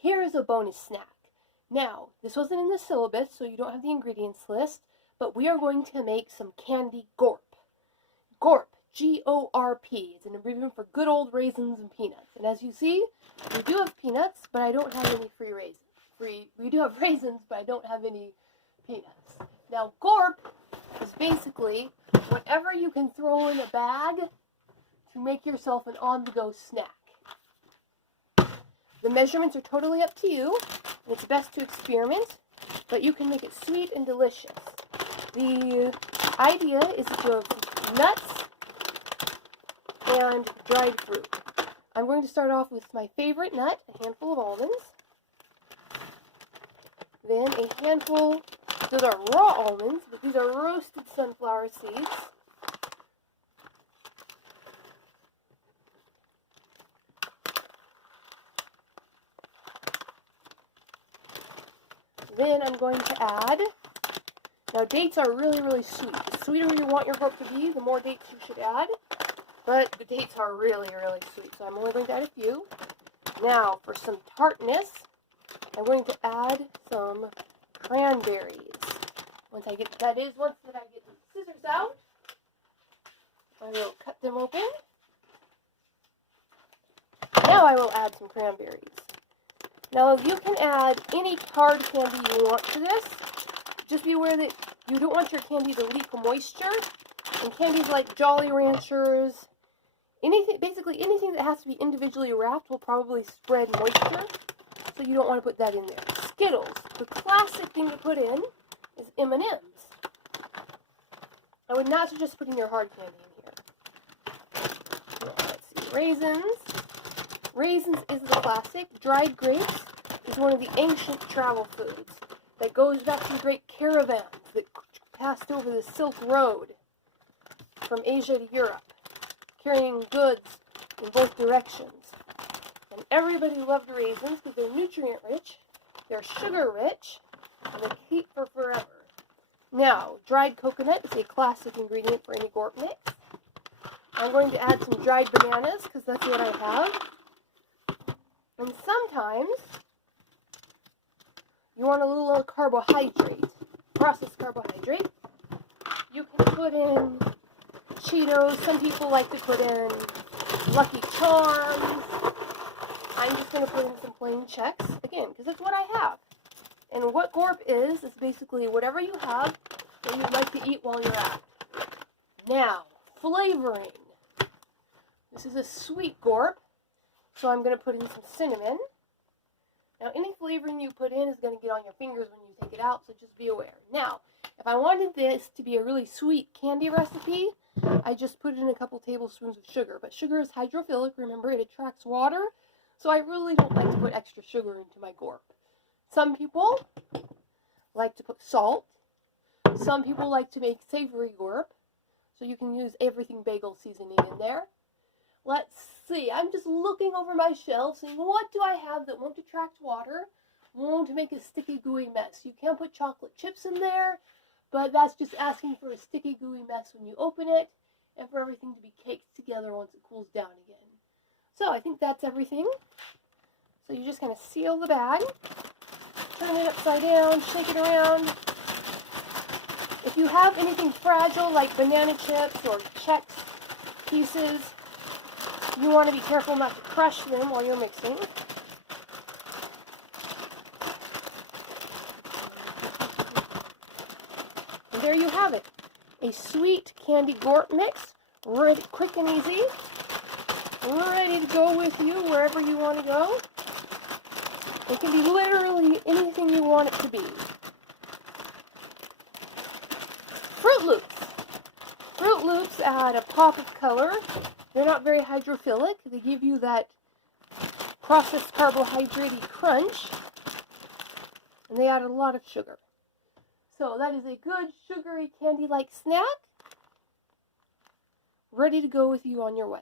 here is a bonus snack. Now, this wasn't in the syllabus, so you don't have the ingredients list, but we are going to make some candy gorp. Gorp, G-O-R-P. It's an abbreviation for good old raisins and peanuts. And as you see, we do have peanuts, but I don't have any free raisins. We do have raisins, but I don't have any peanuts. Now, gorp is basically whatever you can throw in a bag to make yourself an on-the-go snack. The measurements are totally up to you, and it's best to experiment, but you can make it sweet and delicious. The idea is that you have nuts and dried fruit. I'm going to start off with my favorite nut, a handful of almonds. Then a handful, those are raw almonds, but these are roasted sunflower seeds. Then I'm going to add, now dates are really, really sweet. The sweeter you want your gorp to be, the more dates you should add. But the dates are really, really sweet, so I'm only going to add a few. Now, for some tartness, I'm going to add some cranberries. Once that I get the scissors out, I will cut them open. Now I will add some cranberries. Now, you can add any hard candy you want to this. Just be aware that you don't want your candy to leak moisture. And candies like Jolly Ranchers, basically anything that has to be individually wrapped will probably spread moisture. So you don't want to put that in there. Skittles, the classic thing to put in is M&Ms. I would not suggest putting your hard candy in here. Now, let's see, raisins. Raisins is the classic. Dried grapes is one of the ancient travel foods that goes back to the great caravans that passed over the Silk Road from Asia to Europe, carrying goods in both directions. And everybody loved raisins because they're nutrient rich, they're sugar rich, and they keep for forever. Now, dried coconut is a classic ingredient for any gorp mix. I'm going to add some dried bananas because that's what I have. And sometimes you want a little carbohydrate, processed carbohydrate. You can put in Cheetos. Some people like to put in Lucky Charms. I'm just going to put in some plain Chex, again, because that's what I have. And what gorp is basically whatever you have that you'd like to eat while you're out. Now, flavoring. This is a sweet gorp. So I'm going to put in some cinnamon. Now, any flavoring you put in is going to get on your fingers when you take it out, so just be aware. Now, if I wanted this to be a really sweet candy recipe, I just put in a couple tablespoons of sugar. But sugar is hydrophilic, remember, it attracts water, so I really don't like to put extra sugar into my gorp. Some people like to put salt. Some people like to make savory gorp, so you can use everything bagel seasoning in there. Let's see, I'm just looking over my shelf, saying, what do I have that won't attract water, won't make a sticky, gooey mess? You can put chocolate chips in there, but that's just asking for a sticky, gooey mess when you open it, and for everything to be caked together once it cools down again. So I think that's everything. So you just kind of seal the bag, turn it upside down, shake it around. If you have anything fragile like banana chips or Chex pieces, you want to be careful not to crush them while you're mixing. And there you have it. A sweet candy gorp mix, ready, quick and easy, ready to go with you wherever you want to go. It can be literally anything you want it to be. Fruit Loops. Fruit Loops add a pop of color. They're not very hydrophilic. They give you that processed carbohydrate-y crunch. And they add a lot of sugar. So that is a good sugary candy-like snack. Ready to go with you on your way.